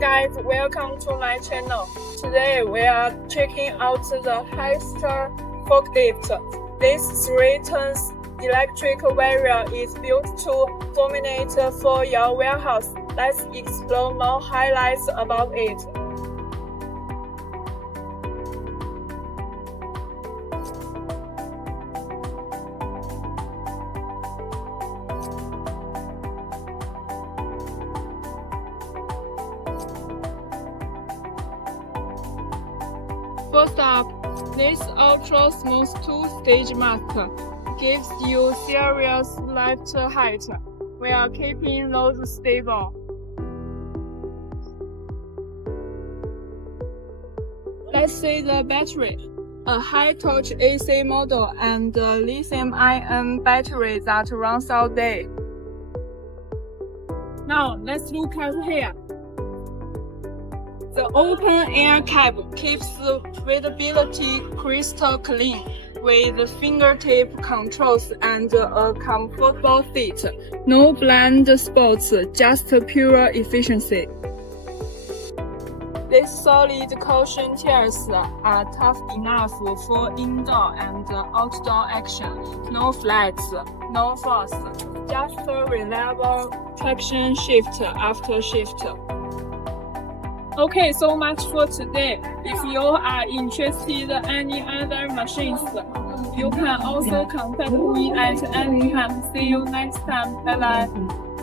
guys, welcome to my channel. Today we are checking out the HYSTER Forklift. This 3-ton electric barrier is built to dominate for your warehouse. Let's explore more highlights about it. First up, this ultra-smooth 2-stage mast gives you serious lift height while keeping loads stable. Let's see the battery. A high-torch AC model and a lithium-ion battery that runs all day. Now, let's look at here. The open air cap keeps the breathability crystal clean with fingertip controls and a comfortable seat. No blind spots, just pure efficiency. These solid cushion chairs are tough enough for indoor and outdoor action. No flats, no force, just a reliable traction shift after shift. Okay, so much for today. If you are interested in any other machines, you can also contact me at any time. See you next time. Bye bye.